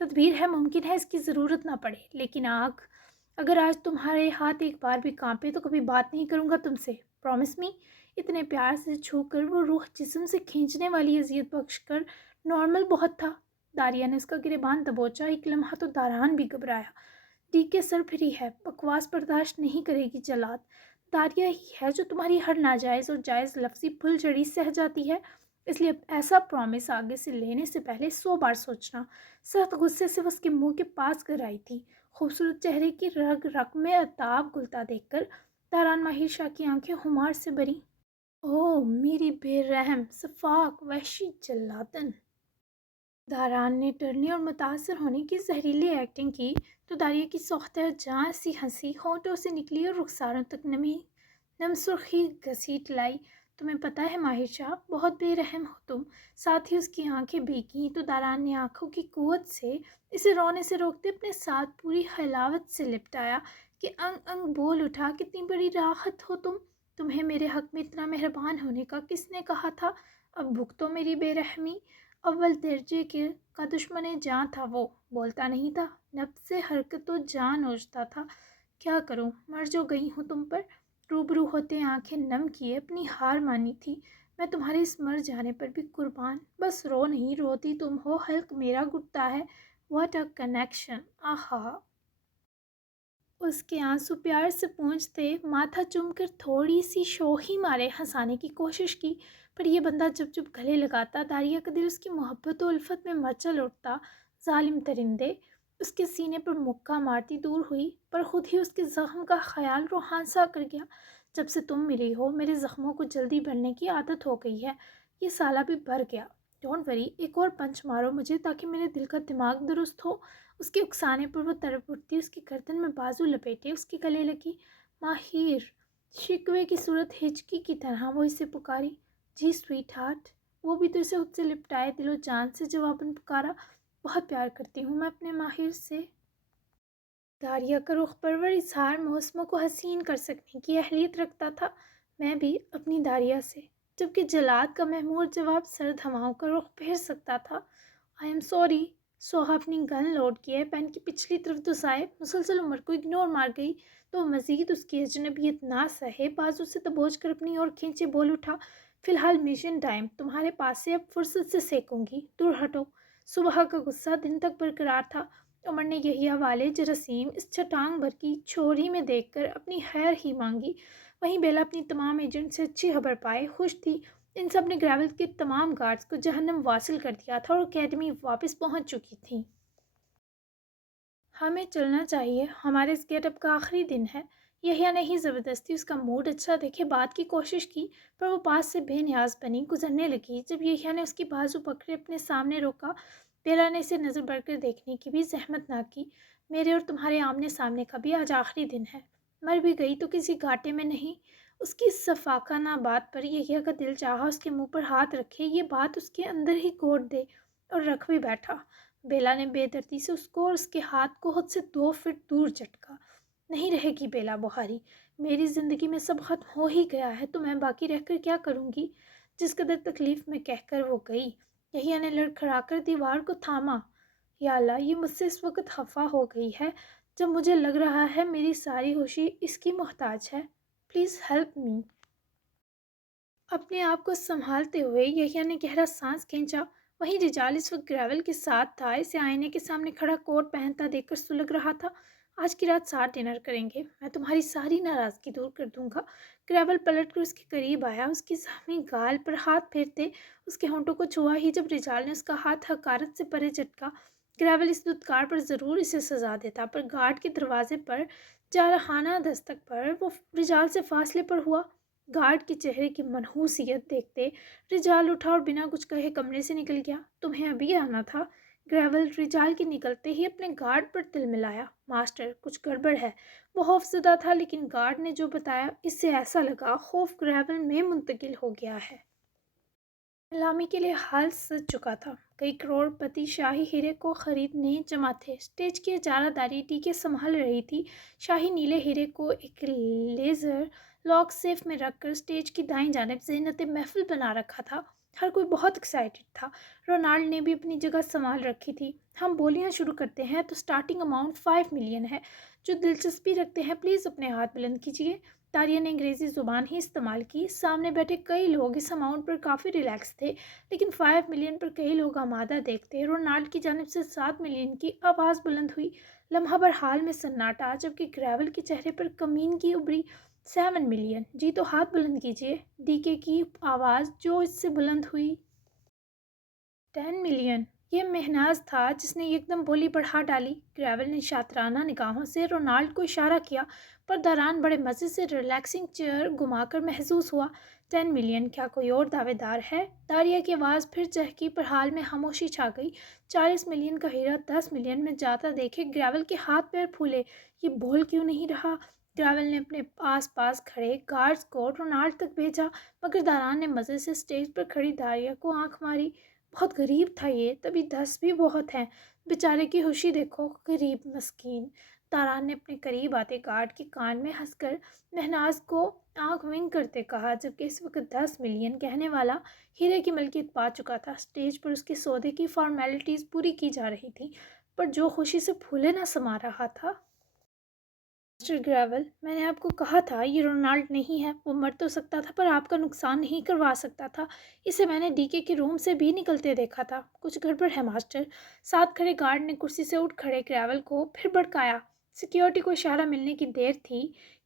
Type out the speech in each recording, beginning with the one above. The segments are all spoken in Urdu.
تدبیر ہے، ممکن ہے اس کی ضرورت نہ پڑے، لیکن اگر آج تمہارے ہاتھ ایک بار بھی کانپے تو کبھی بات نہیں کروں گا تم سے، پرومس می۔ اتنے پیار سے چھو کر وہ روح جسم سے کھینچنے والی اذیت بخش کر نارمل بہت تھا۔ داریا نے اس کا گریبان دبوچا، ایک لمحہ تو داران بھی گھبرایا۔ ڈی کے سر پھری ہے، بکواس برداشت نہیں کرے گی جلاد۔ داریا ہی ہے جو تمہاری ہر ناجائز اور جائز لفظی پھل جڑی سہ جاتی ہے، اس لیے ایسا پرومس آگے سے لینے سے پہلے 100 بار سوچنا۔ سخت غصے سے وہ اس کے منہ کے پاس کر آئی تھی، خوبصورت چہرے کی رگ رگ میں عتاب گلتا دیکھ کر داران ماہر شاہ کی آنکھیں خمار سے بھری۔ اوہ میری بے رحم شفاق وحشی جلادن! داران نے ڈرنے اور متاثر ہونے کی زہریلی ایکٹنگ کی تو داریا کی سوختہ جاں سی ہنسی ہونٹوں سے نکلی اور رخساروں تک نم سرخی گھسیٹ لائی۔ تمہیں پتہ ہے ماہر شاہ، بہت بے رحم ہو تم۔ ساتھ ہی اس کی آنکھیں بھیگیں تو داران نے آنکھوں کی قوت سے اسے رونے سے روکتے اپنے ساتھ پوری حلاوت سے لپٹایا کہ انگ انگ بول اٹھا، کتنی بڑی راحت ہو تم! تمہیں میرے حق میں اتنا مہربان ہونے کا کس نے کہا تھا؟ اب بھگتو میری بے رحمی۔ اول درجے کا دشمن جاں تھا وہ، بولتا نہیں تھا، نفس حرکت و جاں نوچتا تھا۔ کیا کروں، مر جو گئی ہوں تم پر۔ روبرو ہوتے آنکھیں نم کیے اپنی ہار مانی تھی۔ میں تمہارے اس مر جانے پر بھی قربان۔ بس رو نہیں، روتی تم ہو، حلق میرا گھٹتا ہے۔ What a connection! آہا! اس کے آنسو پیار سے پونچھتے ماتھا چوم کر تھوڑی سی شوخی مارے ہنسانے کی کوشش کی، پر یہ بندہ جب جب گلے لگاتا داریا کا دل اس کی محبت و الفت میں مچل اٹھتا۔ ظالم درندے! اس کے سینے پر مکہ مارتی دور ہوئی، پر خود ہی اس کے زخم کا خیال روحان سا کر گیا۔ جب سے تم ملی ہو میرے زخموں کو جلدی بھرنے کی عادت ہو گئی ہے، یہ سالہ بھی بھر گیا۔ ڈونٹ وری، ایک اور پنچ مارو مجھے تاکہ میرے دل کا دماغ درست ہو۔ اس کے اکسانے پر وہ تڑپ اٹھتی، اس کی گردن میں بازو لپیٹے اس کے گلے لگی۔ ماہر! شکوے کی صورت ہچکی کی طرح وہ اسے پکاری۔ جی سویٹ ہارٹ! وہ بھی تو اسے خود سے لپٹائے دل و جان سے جواباً پکارا۔ بہت پیار کرتی ہوں میں اپنے ماہر سے۔ داریا کا رخ پرور اظہار موسموں کو حسین کر سکنے کی اہلیت رکھتا تھا۔ میں بھی اپنی داریا سے، جبکہ جلاد کا محمور جواب سرد ہواؤں کا رخ پھیر سکتا تھا۔ I am sorry. سوہا اپنی گن لوڈ کیے پین کی پچھلی طرف دسائے مسلسل عمر کو اگنور مار گئی تو مزید اس کی اجنبیت نہ سہے بازو سے دبوچ کر اپنی اور کھینچے بول اٹھا، فی الحال مشن ٹائم تمہارے پاس سے اب فرصت سے سیکوں گی، دور ہٹو۔ صبح کا غصہ دن تک برقرار تھا۔ عمر نے یہی حوالے جراثیم اس چھٹانگ بھر کی چھوری میں دیکھ کر اپنی خیر ہی مانگی۔ وہیں بیلا اپنی تمام ایجنٹ سے اچھی خبر پائے خوش تھی۔ ان سب نے گریول کے تمام گارڈز کو جہنم واصل کر دیا تھا اور اکیڈمی واپس پہنچ چکی تھیں۔ ہمیں چلنا چاہیے، ہمارے اس گیٹ اپ کا آخری دن ہے۔ یحییٰ نے ہی زبردستی اس کا موڈ اچھا دیکھے بات کی کوشش کی، پر وہ پاس سے بے نیاز بنی گزرنے لگی۔ جب یحییٰ نے اس کی بازو پکڑے اپنے سامنے روکا، بیلا نے اسے نظر بڑھ کر دیکھنے کی بھی زحمت نہ کی۔ میرے اور تمہارے آمنے سامنے کا بھی آج آخری دن ہے، مر بھی گئی تو کسی گھاٹے میں نہیں۔ اس کی صفاقانہ بات پر یحییٰ کا دل چاہا اس کے منہ پر ہاتھ رکھے، یہ بات اس کے اندر ہی گھونٹ دے، اور رکھ بھی بیٹھا۔ بیلا نے بے دردی سے اس کو اور اس کے ہاتھ کو خود سے 2 فٹ دور جھٹکا۔ نہیں رہے گی بیلا بخاری، میری زندگی میں سب ختم ہو ہی گیا ہے تو میں باقی رہ کر کیا کروں گی؟ جس قدر تکلیف میں کہہ کر وہ گئی۔ یحییٰ نے لڑکھڑا کر دیوار کو تھاما۔ یا اللہ، یہ مجھ سے اس وقت خفا ہو گئی ہے جب مجھے لگ رہا ہے میری ساری خوشی اس کی محتاج ہے۔ Please help me. اپنے آپ کو سنبھالتے ہوئے یحییٰ نے گہرا سانس کھینچا۔ وہیں رجال اس وقت گریول کے ساتھ تھا، اسے آئینے کے سامنے کھڑا کوٹ پہنتا دیکھ کر سلگ رہا تھا۔ آج کی رات ساتھ ڈنر کریں گے، میں تمہاری ساری ناراضگی دور کر دوں گا۔ گریول پلٹ کر اس کے قریب آیا، اس کی زخمی گال پر ہاتھ پھیرتے اس کے ہونٹوں کو چھوا ہی جب رجال نے اس کا ہاتھ حقارت سے پرے جھٹکا۔ گریول اس دھتکار پر ضرور اسے سزا دیتا، پر گارڈ کے دروازے پر جارحانہ دستک پر وہ رجال سے فاصلے پر ہوا۔ گارڈ کے چہرے کی منحوسیت دیکھتے رجال اٹھا اور بنا کچھ کہے کمرے سے نکل گیا۔ تمہیں ابھی آنا تھا؟ گریول رجال کے نکلتے ہی اپنے گارڈ پر تل ملایا۔ ماسٹر، کچھ گڑبڑ ہے۔ وہ خوف زدہ تھا، لیکن گارڈ نے جو بتایا اس سے ایسا لگا خوف گریول میں منتقل ہو گیا ہے۔ نیلامی کے لیے حال سج چکا تھا، کئی کروڑ پتی شاہی ہیرے کو خریدنے جمع تھے۔ اسٹیج کی اجارہ داری ٹی کے سنبھال رہی تھی۔ شاہی نیلے ہیرے کو ایک لیزر لاک سیف میں رکھ کر اسٹیج کی دائیں جانب زینت محفل بنا رکھا تھا۔ ہر کوئی بہت ایکسائٹڈ تھا۔ رونالڈ نے بھی اپنی جگہ سنبھال رکھی تھی۔ ہم بولیاں شروع کرتے ہیں تو سٹارٹنگ اماؤنٹ 5 ملین ہے۔ جو دلچسپی رکھتے ہیں پلیز اپنے ہاتھ بلند کیجیے۔ تاریہ نے انگریزی زبان ہی استعمال کی۔ سامنے بیٹھے کئی لوگ اس اماؤنٹ پر کافی ریلیکس تھے، لیکن 5 ملین پر کئی لوگ آمادہ دیکھتے۔ رونالڈ کی جانب سے 7 ملین کی آواز بلند ہوئی۔ لمحہ بھر حال میں سناٹا، جبکہ گریول کے چہرے پر کمینگی ابھری۔ 7 ملین جی تو ہاتھ بلند کیجیے۔ ڈی کے کی آواز جو اس سے بلند ہوئی۔ 10 ملین۔ یہ مہناز تھا جس نے یکدم بولی بڑھا ڈالی۔ گریول نے شاطرانہ نگاہوں سے رونالڈ کو اشارہ کیا، پر دوران بڑے مزے سے ریلیکسنگ چیئر گھما کر محسوس ہوا۔ 10 ملین۔ کیا کوئی اور دعوے دار ہے؟ داریہ کی آواز پھر چہکی، پر حال میں خاموشی چھا گئی۔ 40 ملین کا ہیرا 10 ملین میں جاتا دیکھے گریول کے ہاتھ پیر پھولے۔ یہ بول کیوں نہیں رہا؟ گریول نے اپنے آس پاس کھڑے گارڈز کو رونالڈ تک بھیجا، مگر داران نے مزے سے اسٹیج پر کھڑی داریہ کو آنکھ ماری۔ بہت غریب تھا یہ، تبھی 10 بھی بہت ہیں۔ بیچارے کی خوشی دیکھو، غریب مسکین۔ تاران نے اپنے قریب آتے گارڈ کے کان میں ہنس کر مہناز کو آنکھ ونک کرتے کہا، جبکہ اس وقت 10 ملین کہنے والا ہیرے کی ملکیت پا چکا تھا۔ اسٹیج پر اس کے سودے کی فارمیلٹیز پوری کی جا رہی تھیں، پر جو خوشی سے پھولے نہ سما رہا تھا۔ مسٹر گریول، میں نے آپ کو کہا تھا یہ رونالڈ نہیں ہے۔ وہ مر تو سکتا تھا پر آپ کا نقصان نہیں کروا سکتا تھا۔ اسے میں نے ڈی کے روم سے بھی نکلتے دیکھا تھا۔ کچھ گڑبڑ ہے ماسٹر۔ ساتھ کھڑے گارڈ نے کرسی سے اٹھ کھڑے گریول کو پھر بھڑکایا۔ سیکیورٹی کو اشارہ ملنے کی دیر تھی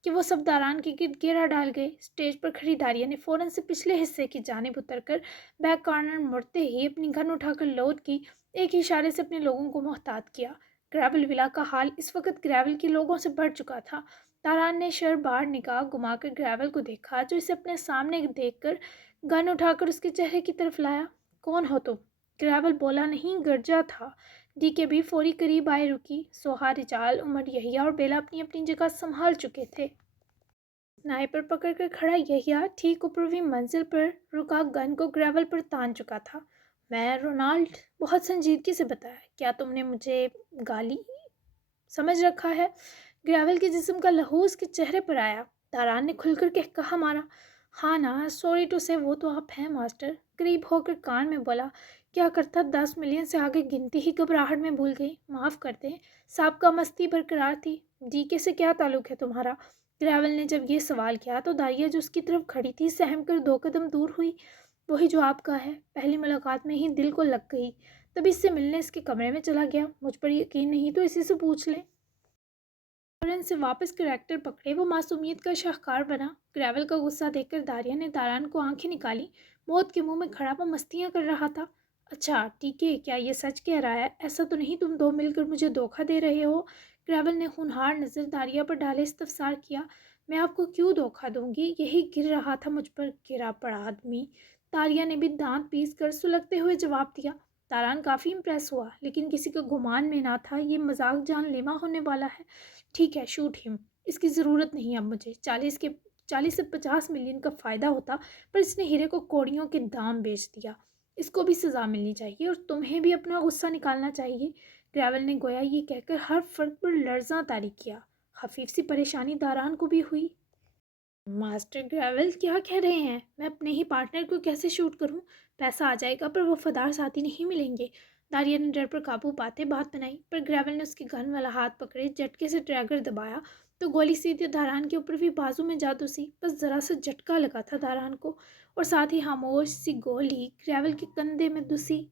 کہ وہ سب داران کے گرد گھیرا ڈال گئے۔ اسٹیج پر کھڑی داریہ نے فوراً سے پچھلے حصے کی جانب اتر کر بیک کارنر مڑتے ہی اپنی گن اٹھا کر لوڈ کی۔ ایک ہی اشارے سے اپنے لوگوں کو محتاط کیا۔ گریول ولا کا حال اس وقت گریول کے لوگوں سے بڑھ چکا تھا۔ تاران نے شربار نگاہ گھما کر گریول کو دیکھا، جو اسے اپنے سامنے دیکھ کر گن اٹھا کر اس کے چہرے کی طرف لایا۔ کون ہو تم؟ گریول بولا نہیں، گرجا تھا۔ ڈی کے بھی فوری قریب آئے رکی۔ سوہا، رجال، عمر، یحییٰ اور بیلا اپنی اپنی جگہ سنبھال چکے تھے۔ سنائپر پکڑ کر کھڑا یحییٰ ٹھیک اوپروی منزل پر رکا گن کو گریول پر تان چکا تھا۔ میں رونالڈ، بہت سنجیدگی سے بتایا، کیا تم نے مجھے گالی سمجھ رکھا ہے؟ گریول کے جسم کا لہو اس کے چہرے پر آیا۔ تاران نے کھل کر کہا مارا۔ ہاں نا، سوری ٹو سے وہ تو آپ ہیں ماسٹر۔ قریب ہو کر کان میں بولا، کیا کرتا 10 ملین سے آگے گنتی ہی گھبراہٹ میں بھول گئی، معاف کر دیں۔ سابقہ مستی برقرار تھی۔ ڈی کے سے کیا تعلق ہے تمہارا؟ گریول نے جب یہ سوال کیا تو داریہ جو اس کی طرف کھڑی تھی سہم کر 2 قدم دور ہوئی۔ وہی جو آپ کا ہے، پہلی ملاقات میں ہی دل کو لگ گئی، تبھی اس سے ملنے اس کے کمرے میں چلا گیا۔ مجھ پر یقین نہیں تو اسی سے پوچھ لیں۔ فوراً سے واپس کریکٹر پکڑے، وہ معصومیت کا شاہکار بنا۔ گریول کا غصہ دیکھ کر داریہ نے تاران کو آنکھیں نکالی۔ موت کے منہ میں کھڑا وہ مستیاں کر رہا تھا۔ اچھا ٹھیک ہے، کیا یہ سچ کہہ رہا ہے؟ ایسا تو نہیں تم دو مل کر مجھے دھوکہ دے رہے ہو؟ گریول نے ہونہار نظر داریہ پر ڈالے استفسار کیا۔ میں آپ کو کیوں دھوکہ دوں گی؟ یہی گر رہا تھا مجھ پر، گرا پڑا آدمی۔ داریہ نے بھی دانت پیس کر سلگتے ہوئے جواب دیا۔ تاران کافی امپریس ہوا، لیکن کسی کا گمان میں نہ تھا یہ مذاق جان لیوا ہونے والا ہے۔ ٹھیک ہے، شوٹ ہم۔ اس کی ضرورت نہیں اب مجھے۔ 40 سے 50 ملین کا فائدہ ہوتا، پر اس نے ہیرے کو کوڑیوں کے دام بیچ دیا۔ اس کو بھی سزا ملنی چاہیے، اور تمہیں بھی اپنا غصہ نکالنا چاہیے۔ گریول نے گویا یہ کہہ کر ہر فرد پر لرزاں طاری کیا۔ خفیف سی پریشانی داران کو بھی ہوئی۔ ماسٹر گریول کیا کہہ رہے ہیں؟ میں اپنے ہی پارٹنر کو کیسے شوٹ کروں؟ پیسہ آ جائے گا پر وفادار ساتھی نہیں ملیں گے۔ داریہ نے ڈر پر قابو پاتے بات بنائی، پر گریول نے اس کی گن والا ہاتھ پکڑے جھٹکے سے ٹریگر دبایا تو گولی سیدھے داران کے اوپر بھی بازو میں جا دھسی۔ بس ذرا سا جھٹکا لگا تھا داران کو، اور ساتھ ہی خاموش سی گولی گریول کے کندھے میں دھسی۔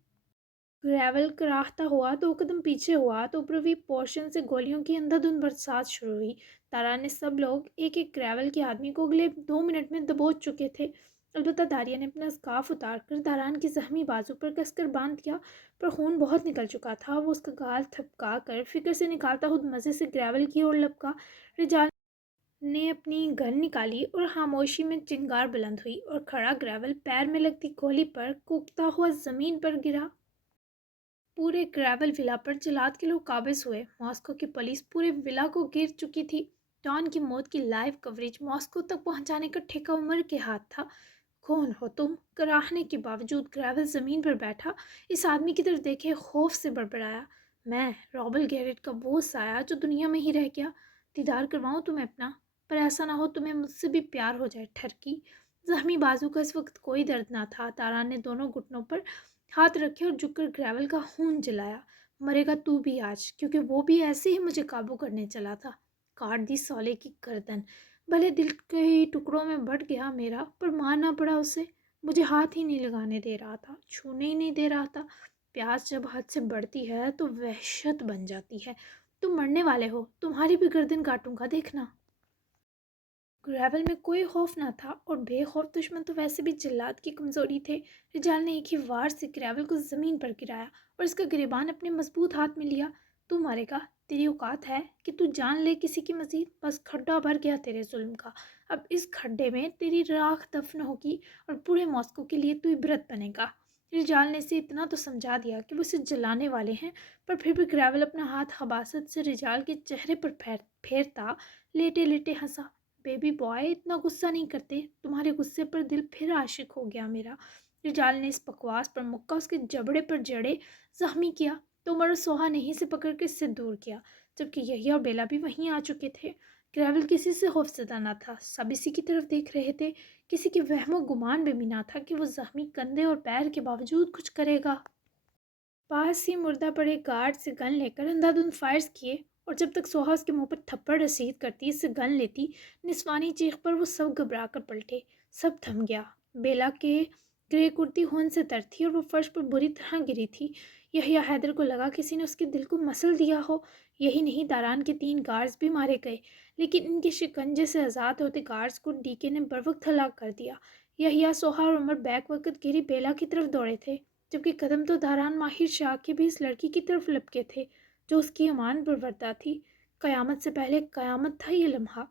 گریول کراہتا ہوا 2 قدم پیچھے ہوا تو اوپروی پورشن سے گولیوں کی اندھا دھند برسات شروع ہوئی۔ تاران نے سب لوگ ایک ایک گریول کے آدمی کو اگلے 2 منٹ میں دبوچ چکے تھے۔ البتہ داریہ نے اپنا اسکارف اتار کر داران کی زخمی بازو پر کس کر باندھ دیا، پر خون بہت نکل چکا تھا۔ وہ اس کا گال تھپکا کر فکر سے نکالتا خود مزے سے گریول کی اور لپکا۔ رجال نے اپنی گن نکالی اور خاموشی میں چنگار بلند ہوئی، اور کھڑا گریول پیر میں لگتی گولی پر کوکتا ہوا زمین پر گرا۔ پورے گریول ولا پر جلاد کے لوگ قابض ہوئے۔ ماسکو کی پولیس پورے ولا کو گھیر چکی تھی۔ ڈان کی موت کی لائیو کوریج ماسکو تک پہنچانے کا ٹھیکہ عمر کے ہاتھ تھا۔ کون ہو تم؟ کراہنے کے باوجود گریول زمین پر بیٹھا اس آدمی کی طرف دیکھے خوف سے بڑبڑایا۔ میں رابل گیرٹ کا وہ سایہ جو دنیا میں ہی رہ گیا۔ دیدار کرواؤں تمہیں اپنا؟ پر ایسا نہ ہو تمہیں مجھ سے بھی پیار ہو جائے ٹھرکی۔ زخمی بازو کا اس وقت کوئی درد نہ تھا۔ تاران نے دونوں گھٹنوں پر ہاتھ رکھے اور جھک کر گریول کا خون جلایا۔ مرے گا تو بھی آج، کیونکہ وہ بھی ایسے ہی مجھے قابو کرنے چلا تھا۔ کاٹ دی سولے کی گردن۔ بھلے دل کئی ٹکڑوں میں بٹ گیا میرا، پر مارنا پڑا اسے۔ مجھے ہاتھ ہی نہیں لگانے دے رہا تھا، چھونے ہی نہیں دے رہا تھا۔ پیاس جب حد سے بڑھتی ہے تو وحشت بن جاتی ہے۔ تم مرنے والے ہو، تمہاری بھی گردن کاٹوں گا، دیکھنا۔ گریول میں کوئی خوف نہ تھا، اور بے خوف دشمن تو ویسے بھی جلاد کی کمزوری تھے۔ رجال نے ایک ہی وار سے گریول کو زمین پر گرایا اور اس کا گریبان اپنے مضبوط ہاتھ میں لیا۔ تو مارے گا؟ تیری اوقات ہے کہ تو جان لے کسی کی مزید؟ بس کھڈا بھر گیا تیرے ظلم کا۔ اب اس کھڈے میں تیری راکھ دفن ہوگی اور پورے ماسکو کے لیے تو عبرت بنے گا۔ رجال نے اسے اتنا تو سمجھا دیا کہ وہ اسے جلانے والے ہیں، پر پھر بھی گریول اپنا ہاتھ خباثت سے رجال کے چہرے پر پھیرتا لیٹے لیٹے ہنسا۔ بیبی بوائے، اتنا غصہ نہیں کرتے، تمہارے غصے پر دل پھر عاشق ہو گیا میرا۔ رجال نے اس بکواس پر مکہ اس کے جبڑے پر جڑے زخمی کیا تو عمر اور سوہا نے سے پکڑ کے اس سے دور کیا، جبکہ یحییٰ اور بیلا بھی وہیں آ چکے تھے۔ گریول کسی سے خوفزدہ نہ تھا، سب اسی کی طرف دیکھ رہے تھے۔ کسی کے وہم و گمان بھی نہ تھا کہ وہ زخمی کندھے اور پیر کے باوجود کچھ کرے گا۔ پاس ہی مردہ پڑے گارڈ سے گن لے کر اندھا دھند فائرز کیے، اور جب تک سوہا اس کے منہ پر تھپڑ رسید کرتی، اس سے گن لیتی، نسوانی چیخ پر وہ سب گھبرا کر پلٹے۔ سب تھم گیا۔ بیلا کے گرے کرتی خون سے تر تھی اور وہ فرش پر بری طرح گری تھی۔ یحییٰ حیدر کو لگا کسی نے اس کے دل کو مسل دیا ہو۔ یہی نہیں، داران کے 3 گارڈز بھی مارے گئے، لیکن ان کے شکنجے سے آزاد ہوتے گارڈز کو ڈی کے نے بروقت ہلاک کر دیا۔ یحییٰ، سوہا اور عمر بیک وقت گری بیلا کی طرف دوڑے تھے، جبکہ قدم تو داران ماہر شاہ کے بھی اس لڑکی کی طرف لپکے تھے جو اس کی امان پروردہ تھی۔ قیامت سے پہلے قیامت تھا یہ لمحہ۔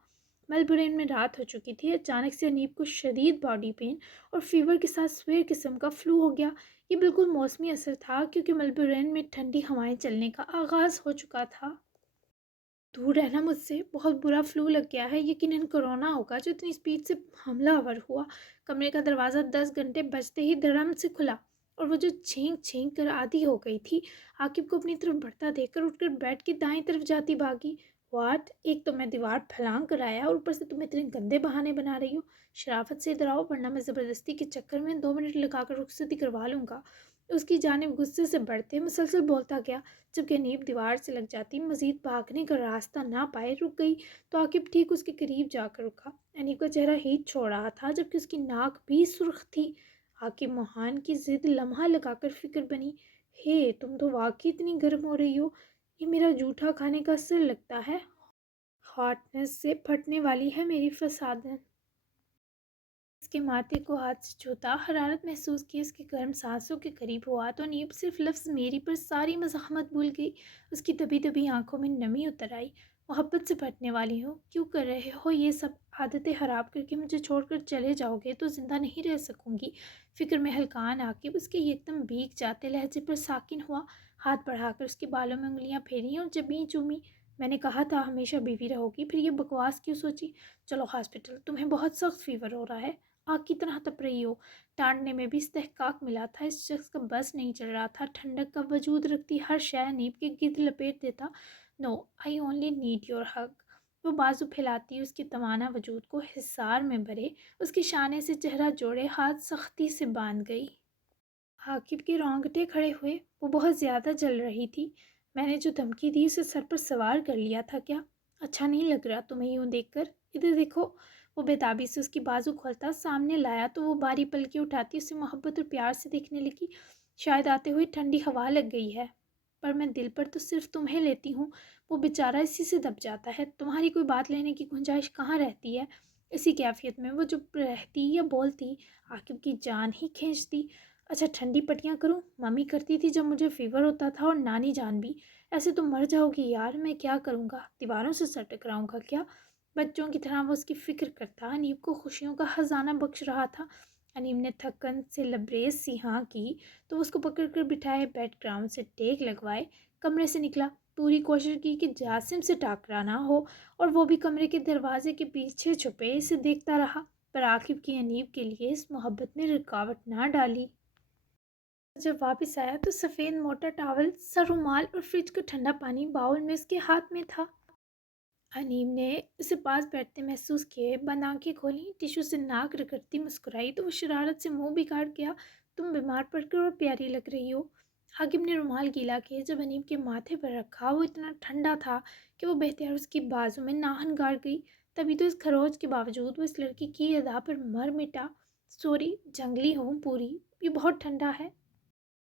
میلبورن میں رات ہو چکی تھی۔ اچانک سے انیب کو شدید باڈی پین اور فیور کے ساتھ سویر قسم کا فلو ہو گیا۔ یہ بالکل موسمی اثر تھا، کیونکہ میلبورن میں ٹھنڈی ہوائیں چلنے کا آغاز ہو چکا تھا۔ دور رہنا مجھ سے، بہت برا فلو لگ گیا ہے، یقیناً کورونا ہوگا جو اتنی اسپیڈ سے حملہ آور ہوا۔ کمرے کا دروازہ 10 گھنٹے بجتے ہی دھڑم سے کھلا، اور وہ جو چھینک چھینک کر آدھی ہو گئی تھی، عاقب کو اپنی طرف بڑھتا دیکھ کر اٹھ کر بیڈ کی دائیں طرف جاتی بھاگی۔ واٹ! ایک تو میں دیوار پھلانگ کر آیا اور اوپر سے تم اتنے گندے بہانے بنا رہی ہو۔ شرافت سے ادھر آؤ، ورنہ میں زبردستی کے چکر میں 2 منٹ لگا کر رخصتی کروا لوں گا۔ اس کی جانب غصے سے بڑھتے مسلسل بولتا گیا، جبکہ انیب دیوار سے لگ جاتی، مزید بھاگنے کا راستہ نہ پائے رک گئی تو عاقب ٹھیک اس کے قریب جا کر رکا۔ انیب کا چہرہ ہیٹ چھوڑ رہا تھا، جبکہ اس کی ناک بھی سرخ تھی۔ عاقب موہان کی ضد لمحہ لگا کر فکر بنی، ہے تم تو واقعی اتنی گرم ہو رہی ہو، یہ میرا جھوٹا کھانے کا اثر لگتا ہے۔ ہاٹنس سے پھٹنے والی ہے میری فسادن۔ اس کے ماتھے کو ہاتھ سے چھوتا، حرارت محسوس کی، اس کی گرم سانسوں کے قریب ہوا تو نیب صرف لفظ میری پر ساری مزاحمت بھول گئی۔ اس کی دبی دبی آنکھوں میں نمی اتر آئی۔ محبت سے پھٹنے والی ہو، کیوں کر رہے ہو یہ سب؟ عادتیں خراب کر کے مجھے چھوڑ کر چلے جاؤ گے تو زندہ نہیں رہ سکوں گی۔ فکر میں ہلکان عاقب اس کے یکدم بھیگ جاتے لہجے پر ساکن ہوا، ہاتھ بڑھا کر اس کے بالوں میں انگلیاں پھیری اور جبیں چومی۔ میں نے کہا تھا ہمیشہ بیوی رہو گی، پھر یہ بکواس کیوں سوچی؟ چلو ہاسپٹل، تمہیں بہت سخت فیور ہو رہا ہے، آگ کی طرح تپ رہی ہو۔ ٹانڈنے میں بھی استحقاق ملا تھا، اس شخص کا بس نہیں چل رہا تھا۔ ٹھنڈک کا وجود رکھتی ہر شے نیب کے گرد لپیٹ دیتا۔ نو، آئی اونلی نیڈ یور ہگ۔ وہ بازو پھیلاتی اس کے توانا وجود کو حصار میں بھرے، اس کے شانے سے چہرہ جوڑے، ہاتھ سختی سے باندھ گئی۔ عاقب کے رونگٹے کھڑے ہوئے، وہ بہت زیادہ جل رہی تھی۔ میں نے جو دھمکی دی اسے سر پر سوار کر لیا تھا کیا؟ اچھا نہیں لگ رہا تمہیں یوں دیکھ کر؟ ادھر دیکھو۔ وہ بےتابی سے اس کی بازو کھولتا سامنے لایا تو وہ باری پلکیں اٹھاتی اسے محبت اور پیار سے دیکھنے لگی۔ شاید آتے ہوئے ٹھنڈی ہوا لگ گئی ہے، پر میں دل پر تو صرف تمہیں لیتی ہوں، وہ بیچارہ اسی سے دب جاتا ہے، تمہاری کوئی بات لینے کی گنجائش کہاں رہتی ہے؟ اسی کیفیت میں وہ جب رہتی یا بولتی، عاقب کی جان ہی کھینچتی۔ اچھا ٹھنڈی پٹیاں کروں؟ ممی کرتی تھی جب مجھے فیور ہوتا تھا، اور نانی جان بھی۔ ایسے تو مر جاؤ گی یار، میں کیا کروں گا؟ دیواروں سے سر ٹکراؤں گا کیا؟ بچوں کی طرح وہ اس کی فکر کرتا، انیب کو خوشیوں کا خزانہ بخش رہا تھا۔ انیب نے تھکن سے لبریز سی ہاں کی تو اس کو پکڑ کر بٹھائے، بیڈ گراؤنڈ سے ٹیک لگوائے، کمرے سے نکلا۔ پوری کوشش کی کہ جاسم سے ٹاکرا نہ ہو، اور وہ بھی کمرے کے دروازے کے پیچھے چھپے اسے دیکھتا رہا، پر عاقب کی انیب کے لیے اس محبت نے رکاوٹ نہ ڈالی۔ جب واپس آیا تو سفید موٹا ٹاول، سر رومال اور فریج کا ٹھنڈا پانی باؤل میں اس کے ہاتھ میں تھا۔ انیم نے اسے پاس بیٹھتے محسوس کیے، بند آنکھیں کھولیں، ٹیشو سے ناک رگڑتی مسکرائی تو وہ شرارت سے منہ بگاڑ گیا۔ تم بیمار پڑ کر اور پیاری لگ رہی ہو۔ عاقب نے رومال گیلا کیے، جب انیم کے ماتھے پر رکھا وہ اتنا ٹھنڈا تھا کہ وہ بہتیار اس کی بازو میں ناہن گاڑ گئی۔ تبھی تو اس خروچ کے باوجود وہ اس لڑکی کی ادا پر مر مٹا۔ سوری، جنگلی ہوں پوری، یہ بہت ٹھنڈا ہے۔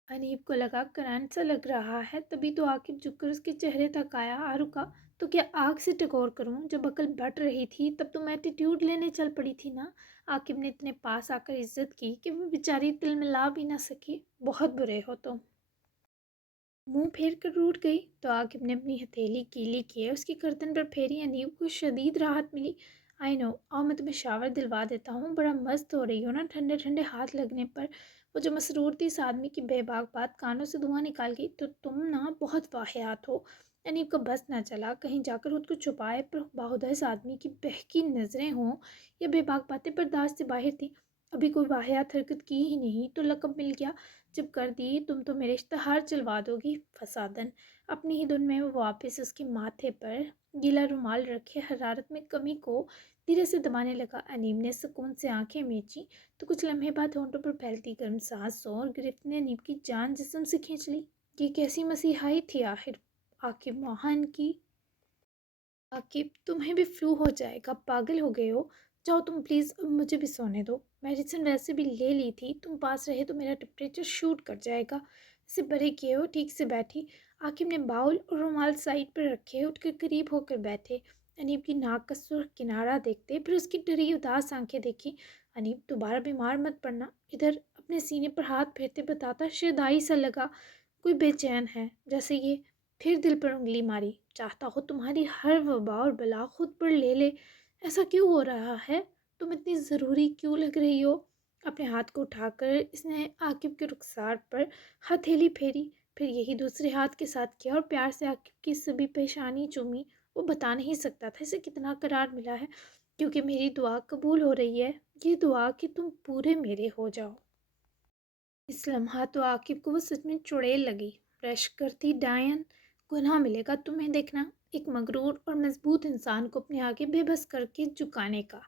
انیب کو لگا کرنٹ سا لگ رہا ہے، تبھی تو عاقب جھک کر اس کے چہرے تک آیا۔ رکا تو کیا آگ سے ٹکور کروں؟ جب عقل بٹ رہی تھی تب تو میں ایٹیٹیوڈ لینے چل پڑی تھی نا۔ عاقب نے اتنے پاس آ کر عزت کی کہ وہ بیچاری تل ملا بھی نہ سکی۔ بہت برے ہو تم۔ منہ پھیر کر روٹ گئی تو عاقب نے اپنی ہتھیلی گیلی کیے، اس کی گردن پر پھیری۔ انیب کو شدید راحت ملی۔ آئی نو، آؤ میں تمہیں شاور دلوا دیتا ہوں، بڑا مست ہو رہی ہو نا ٹھنڈے ٹھنڈے ہاتھ لگنے پر۔ وہ جو مسرور تھی اس آدمی کی بے باک بات کانوں سے دھواں نکال گئی۔ تو تم نا بہت واحیات ہو۔ انیب کا بس نہ چلا، کہیں جا کر خود کو چھپائے پر باہدہ اس آدمی کی بہکی نظریں ہوں یا بے باک باتیں برداشت سے باہر تھیں۔ ابھی کوئی واحیات حرکت کی ہی نہیں تو لقب مل گیا۔ جب کر دی تم تو میرے اشتہار چلوا دو گی فسادن۔ اپنی ہی دن میں وہ واپس اس کے ماتھے پر گیلا رومال رکھے حرارت میں کمی کو دھیرے سے دبانے لگا۔ انیم نے سکون سے آنکھیں میچی تو کچھ لمحے بعد ہونٹوں پر پھیلتی گرم سانسوں اور گرفت نے انیب کی جان جسم سے کھینچ لی۔ یہ کیسی مسیحائی تھی آخر عاقب موہن کی؟ عاقب، تمہیں بھی فلو ہو جائے گا، پاگل ہو گئے ہو؟ جاؤ تم پلیز، اب مجھے بھی سونے دو۔ میڈیسن ویسے بھی لے لی تھی، تم پاس رہے تو میرا ٹمپریچر شوٹ کر جائے گا۔ اسے برے کیے ہو، ٹھیک سے بیٹھی۔ عاقب نے باؤل اور رومال سائڈ پر رکھے، اٹھ کر قریب ہو کر بیٹھے۔ انیب کی ناک کا سرخ کنارہ دیکھتے پھر اس کی ڈری اداس آنکھیں دیکھی۔ انیب، دوبارہ بیمار مت پڑنا۔ ادھر اپنے سینے پر ہاتھ پھیرتے بتاتا شیدائی سا لگا، کوئی بے چین ہے جیسے یہ۔ پھر دل پر انگلی ماری، چاہتا ہو تمہاری ہر وبا اور بلا خود پر لے لے۔ ایسا کیوں ہو رہا ہے؟ تم اتنی ضروری کیوں لگ رہی ہو؟ اپنے ہاتھ کو اٹھا کر اس نے عاقب کے رخسار پر ہتھیلی پھیری، پھر یہی دوسرے ہاتھ کے ساتھ کیا اور پیار سے عاقب کی سبھی پیشانی چومی۔ وہ بتا نہیں سکتا تھا اسے کتنا قرار ملا ہے، کیونکہ میری دعا قبول ہو رہی ہے، یہ دعا کہ تم پورے میرے ہو جاؤ۔ اس لمحہ تو عاقب کو وہ سچ میں چڑیل لگی۔ برش کرتی ڈائن، گناہ ملے گا تمہیں دیکھنا، ایک مغرور اور مضبوط انسان کو اپنے آگے بے بس کر کے جھکانے کا۔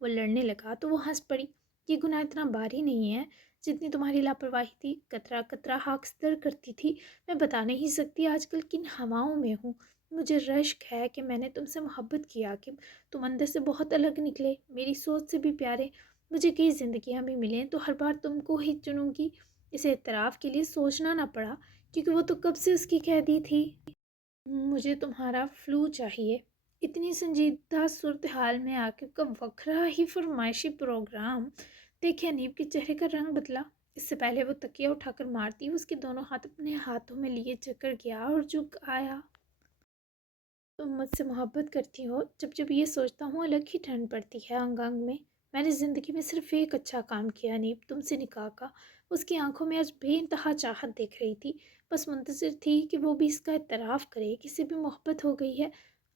وہ لڑنے لگا تو وہ ہنس پڑی۔ یہ گناہ اتنا بھاری نہیں ہے جتنی تمہاری لاپرواہی تھی، قطرہ قطرہ حاکستر کرتی تھی۔ میں بتا نہیں سکتی آج کل کن ہواؤں میں ہوں۔ مجھے رشک ہے کہ میں نے تم سے محبت کی عاقب۔ تم اندر سے بہت الگ نکلے، میری سوچ سے بھی پیارے۔ مجھے کئی زندگیاں بھی ملیں تو ہر بار تم کو ہی چنوں گی۔ اسے اعتراف کے لیے سوچنا نہ پڑا کیونکہ وہ تو کب سے اس کی قیدی تھی۔ مجھے تمہارا فلو چاہیے۔ اتنی سنجیدہ صورتحال میں عاقب کا وکھرا ہی فرمائشی پروگرام دیکھے انیب کے چہرے کا رنگ بدلا۔ اس سے پہلے وہ تکیہ اٹھا کر مارتی، اس کے دونوں ہاتھ اپنے ہاتھوں میں لیے چکر گیا اور جھک آیا۔ تم مجھ سے محبت کرتی ہو؟ جب جب یہ سوچتا ہوں الگ ہی ٹھنڈ پڑتی ہے انگ انگ میں۔ میں نے زندگی میں صرف ایک اچھا کام کیا انیب، تم سے نکاح کا۔ اس کی آنکھوں میں آج بے انتہا چاہت دیکھ رہی تھی، بس منتظر تھی کہ وہ بھی اس کا اعتراف کرے کہ اسے بھی محبت ہو گئی ہے۔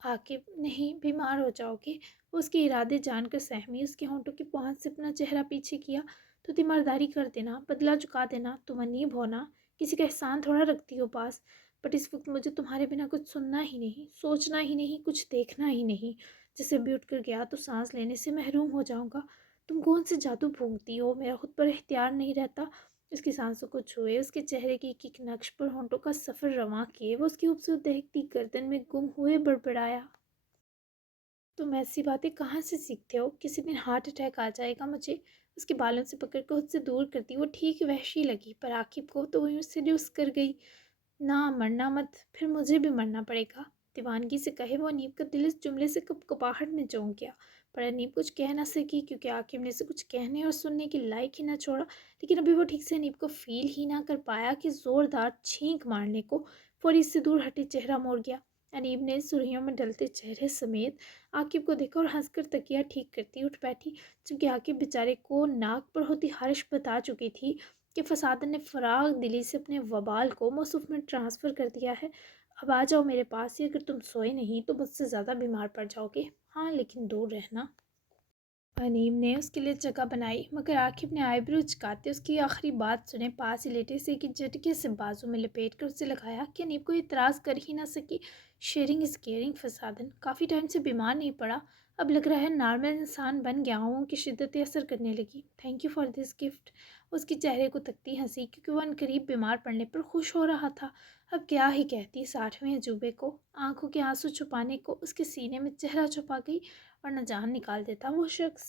عاقب، نہیں، بیمار ہو جاؤ گے۔ وہ اس کے ارادے جان کر سہمی، اس کے ہونٹوں کی پہنچ سے اپنا چہرہ پیچھے کیا۔ تو تیمارداری کر دینا، بدلہ چکا دینا، تم انیب ہونا، کسی کا احسان تھوڑا رکھتی ہو پاس۔ بٹ اس وقت مجھے تمہارے بنا کچھ سننا ہی نہیں، سوچنا ہی نہیں، کچھ دیکھنا ہی نہیں۔ جیسے بھی اٹھ کر گیا تو سانس لینے سے محروم ہو جاؤں گا۔ تم کون سے جادو پھونکتی ہو؟ میرا خود پر اختیار نہیں رہتا۔ اس کی سانسوں کو چھوئے، اس کے چہرے کے ایک ایک نقش پر ہونٹوں کا سفر رواں کیے، وہ اس کی خوبصورت دہکتی گردن میں گم ہوئے بڑبڑایا۔ تم ایسی باتیں کہاں سے سیکھتے ہو؟ کسی دن ہارٹ اٹیک آ جائے گا مجھے۔ اس کے بالوں سے پکڑ کر خود سے دور کرتی، وہ ٹھیک وحشی لگی پر عاقب کو تو وہ سیڈیوس کر گئی۔ نہ، مرنا مت، پھر مجھے بھی مرنا پڑے گا۔ دیوانگی سے کہے وہ انیب کا دل اس جملے سے کپ کپاہٹ میں چونک گیا، پر انیب کچھ کہہ نہ سکی کیونکہ عاقب نے اسے کچھ کہنے اور سننے کے لائق ہی نہ چھوڑا۔ لیکن ابھی وہ ٹھیک سے انیب کو فیل ہی نہ کر پایا کہ زوردار چھینک مارنے کو فوری اس سے دور ہٹے چہرہ موڑ گیا۔ انیب نے سرخیوں میں ڈلتے چہرے سمیت عاقب کو دیکھا اور ہنس کر تکیہ ٹھیک کرتی اٹھ بیٹھی، جبکہ عاقب بیچارے کو ناک پر ہوتی خارش بتا چکی تھی کہ فسادن نے فراغ دلی سے اپنے وبال کو موصوف میں ٹرانسفر کر دیا ہے۔ اب آ جاؤ میرے پاس ہی، اگر تم سوئے نہیں تو مجھ سے زیادہ بیمار پڑ جاؤ گے۔ ہاں لیکن دور رہنا۔ انیم نے اس کے لیے جگہ بنائی، مگر عاقب نے آئی برو چکاتے اس کی آخری بات سنے، پاس ہی لیٹے سے کہ جھٹکے سے بازو میں لپیٹ کر اسے لگایا کہ انیب کوئی اعتراض کر ہی نہ سکی۔ شیئرنگ از کیئرنگ فسادن کافی ٹائم سے بیمار نہیں پڑا، اب لگ رہا ہے نارمل انسان بن گیا ہوں کی شدت اثر کرنے لگی۔ Thank you for this gift. اس کی چہرے کو تکتی ہنسی کیونکہ وہ عنقریب بیمار پڑنے پر خوش ہو رہا تھا۔ اب کیا ہی کہتی 60ویں عجوبے کو، آنکھوں کے آنسو چھپانے کو اس کے سینے میں چہرہ چھپا گئی ورنہ جان نکال دیتا وہ شخص۔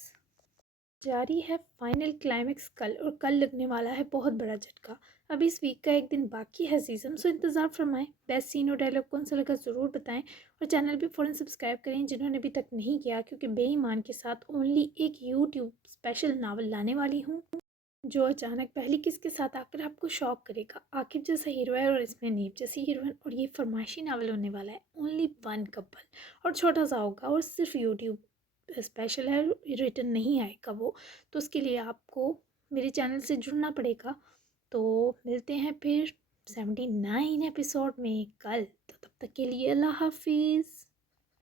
جاری ہے فائنل کلائمیکس کل، اور کل لگنے والا ہے بہت بڑا جھٹکا۔ اب اس ویک کا ایک دن باقی ہے سیزن، سو انتظار فرمائیں۔ بیسٹ سین اور ڈائلاگ کون سا لگا ضرور بتائیں، اور چینل بھی فوراً سبسکرائب کریں جنہوں نے ابھی تک نہیں کیا، کیونکہ بے ایمان کے ساتھ اونلی ایک یوٹیوب اسپیشل ناول لانے والی ہوں جو اچانک پہلی کس کے ساتھ آ کر آپ کو شاک کرے گا۔ عاقب جیسا ہیرو ہے اور اس میں نیب جیسی ہیروئن، اور یہ فرمائشی ناول ہونے والا ہے، اونلی ون کپل، اور چھوٹا سا ہوگا اور صرف یوٹیوب اسپیشل ہے، ریٹن نہیں آئے گا وہ، تو اس کے لیے آپ کو میرے چینل سے جڑنا پڑے گا۔ تو ملتے ہیں پھر 79 ایپیسوڈ میں کل، تو تب تک کے لیے اللہ حافظ۔